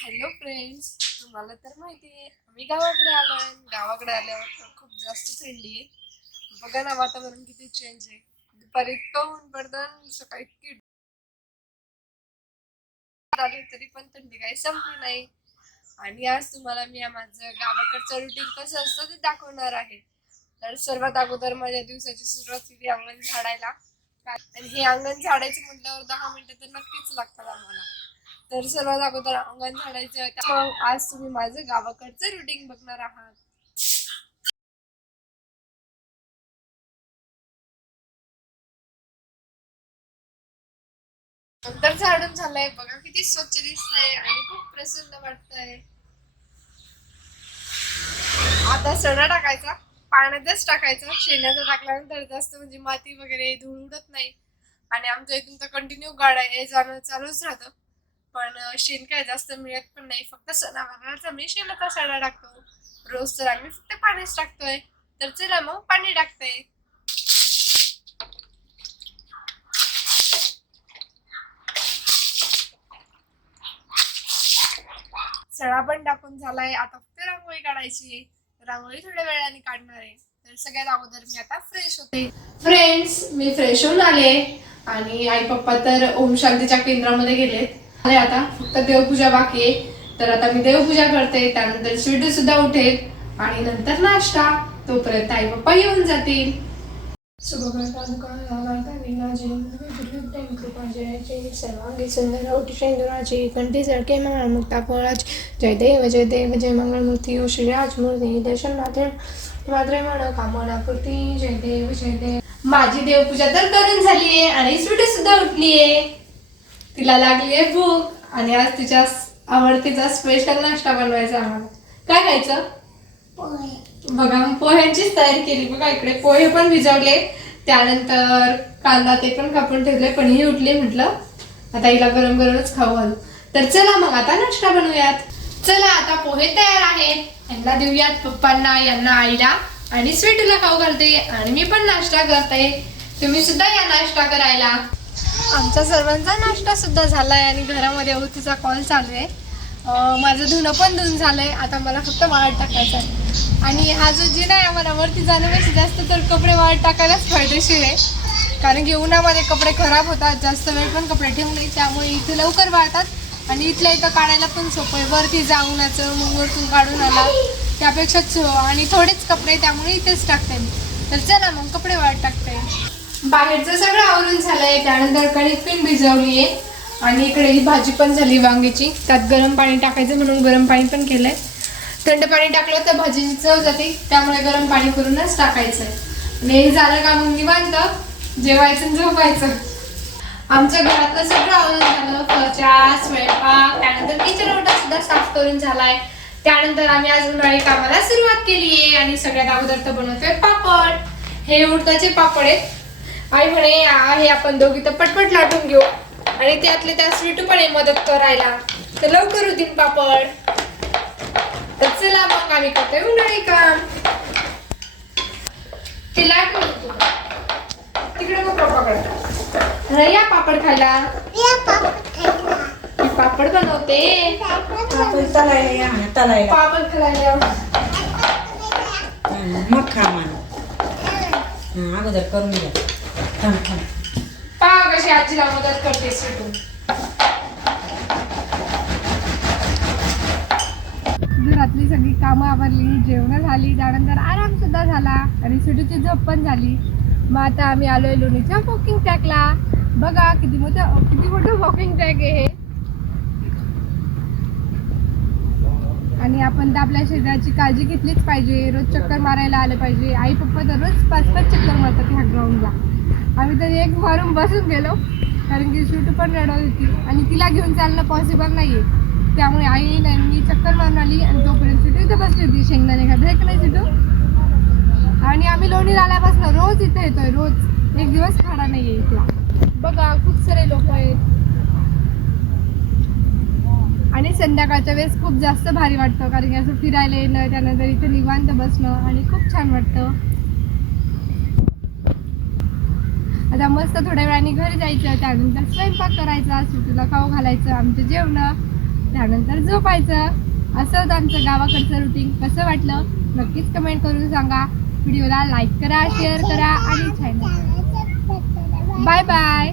Hello friends तुम्हाला तर माहिती आहे आम्ही गावाकडे आलोय. गावाकडे आल्यावर तर खूप जास्त थंडी आहे. बघा ना वातावरण किती चेंज आहे. दुपारी इतकं ऊन पडतं सकाळी इतकी आली तरी पण थंडी काही संपली नाही. आणि आज तुम्हाला मी माझं गावाकडचं रुटीन कसं असतं ते दाखवणार आहे. तर सर्वात अगोदर माझ्या दिवसाची सुरुवात केली अंगण झाडायला. आणि हे अंगण झाडायचं म्हटल्यावर दहा मिनिटं तर नक्कीच लागतात आम्हाला. तर सर्वात अगोदर अंगण झाडायचं मग आज तुम्ही माझं गावाकडचं रुटीन बघणार आहात. नंतर झाडून झालंय. बघा किती स्वच्छ दिसतंय आणि खूप प्रसन्न वाटतंय. आता सडा टाकायचा. पाण्यातच टाकायचा. शेणाचा टाकल्यानंतर जास्त म्हणजे माती वगैरे धूळ उडत नाही. आणि आमच्या इथून तर कंटिन्यू गाड्या ये जाणं चालूच राहतं. पण शेण काय जास्त मिळत पण नाही. फक्त सणावाराचा मी शेणाचा सडा टाकतो. रोज तर आम्ही फक्त पाणीच टाकतोय. तर चला मग पाणी टाकते. सडा पण टाकून झालाय. आता फक्त रांगोळी काढायची रांगोळी थोड्या वेळाने काढणार आहे. तर सगळ्यात अगोदर मी आता फ्रेश होते. फ्रेंड्स मी फ्रेश होऊन आले. आणि आई पप्पा तर ओम शांतीच्या केंद्रामध्ये गेलेत. आले आता फक्त देवपूजा बाकी आहे. तर आता मी देवपूजा करते त्यानंतर स्वीटू सुद्धा उठेल आणि नंतर नाश्ता. तोपर्यंत आई पप्पा येऊन जातील. सर्वांगी सुंदर ओटी कंठी सडके मंगळमुक्ता फळाची. जय देव जय देव जय मंगळमूर्ती ओ श्रीराजमूर्ती दर्शन मात्र मात्र म्हण कामना पूर्ती जय देव जय देव. माझी देवपूजा तर करून झालीये आणि स्वीट सुद्धा उठलीये. तिला लागलीये भूक आणि आज तिच्या आवडतीचा स्पेशल नाश्ता बनवायचा आम्हाला. काय खायचं? बघा मग पोह्यांचीच तयारी केली. बघा इकडे पोहे पण भिजवले. त्यानंतर कांदा ते पण कापून ठेवले. पण ही उठली म्हटलं. आता हिला गरम गरमच खाऊ घालू. तर चला मग आता नाश्ता बनवूयात. चला आता पोहे तयार आहेत. यांना देऊयात पप्पांना यांना आईला. आणि स्वीटूला खाऊ घालते. आणि मी पण नाश्ता करते. तुम्ही सुद्धा या नाश्ता करायला. आमचा सर्वांचा नाश्ता सुद्धा आहे आणि घरामध्ये अवतीचा कॉल चालू आहे. माझं धुणं पण धुवून आहे आता मला फक्त वाळ टाकायचं आहे. आणि हा जो जिना आहे आम्हाला वरती जाण्यापेक्षा जास्त तर कपडे वाळ टाकायलाच फायदेशीर आहे. कारण की उन्हामध्ये कपडे खराब होतात जास्त वेळ पण कपडे ठेवले त्यामुळे इथे लवकर वाळतात. आणि इथल्या इथं काढायला पण सोपं आहे. वरती जा उन्हाचं मग वरतून काढून आला. त्यापेक्षाच आणि थोडेच कपडे त्यामुळे इथेच टाकते मी. तर चला मग कपडे वाळत टाकते. बाहेरचं सगळं आवरून झालंय. त्यानंतर कणिक पण भिजवली आहे आणि इकडे ही भाजी पण झाली वांग्याची. त्यात गरम पाणी टाकायचं म्हणून गरम पाणी पण केलंय. थंड पाणी टाकलं तर भाजीची चव जाते. त्यामुळे गरम पाणी करूनच टाकायचं आणि हे झालं का मग निवांत. जेवायचं झोपायचं. आमच्या घरातलं सगळं आवरून झालं. फरच्या स्वयंपाक त्यानंतर किचन ओटा सुद्धा साफ करून झालाय. त्यानंतर आम्ही आज उन्हाळी कामाला सुरुवात केली आहे आणि सगळ्यात अगोदर तर बनवतोय पापड. हे उडताचे पापड आहेत. आई म्हणे "आ, हे आपण दोघी तर पटपट लाटून घेऊ. आणि त्यातले त्या स्वीटू पण आहे मदत करायला. तर लवकर होतील पापड. तर चला मग आम्ही करतोय उन्हाळी काम. ते लाटून घेतो. तिकडे मग अरे या पापड खायला. पापड बनवते. पापड खायला हं, मग खा हं, अगोदर करून घ्या थांब कशी आजीला मदत करते स्वीटू घरातली सगळी कामं आवरली जेवण झाली त्यानंतर आराम सुद्धा झाला आणि सुटीची झोप पण झाली. मग आता आम्ही आलोय लोणीच्या वॉकिंग ट्रॅकला बघा किती मोठं किती मोठं वॉकिंग ट्रॅक आहे हे. आणि आपण तर आपल्या शरीराची काळजी घेतलीच पाहिजे. रोज चक्कर मारायला आलं पाहिजे. आई पप्पा दररोज पाच पाच चक्कर मारतात ह्या ग्राउंडला आम्ही तर एक मारून बसून गेलो कारण की शूट पण रडवत होती. आणि तिला घेऊन चालणं पॉसिबल नाहीये. त्यामुळे आई नाही मी चक्कर मारून आली आणि तोपर्यंत सिटू इथे बसली होती. शेंगदाणे खात आहे का नाही सिटू. आणि आम्ही लोणी आल्यापासून रोज इथे येतोय रोज. एक दिवस खाडा नाहीये इथला. बघा खूप सारे लोक आहेत. आणि संध्याकाळच्या वेळेस खूप जास्त भारी वाटतं कारण की असं फिरायला येणं त्यानंतर इथे निवांत बसणं आणि खूप छान वाटतं. आता मस्त थोड्या वेळाने घरी जायचं त्यानंतर स्वयंपाक करायचा सुटीला खाऊ घालायचं आमचं जेवण त्यानंतर झोपायचं. असं होतं आमचं गावाकडचं रुटीन कसं वाटलं? नक्कीच कमेंट करून सांगा. व्हिडिओला लाईक करा शेअर करा आणि छान बाय बाय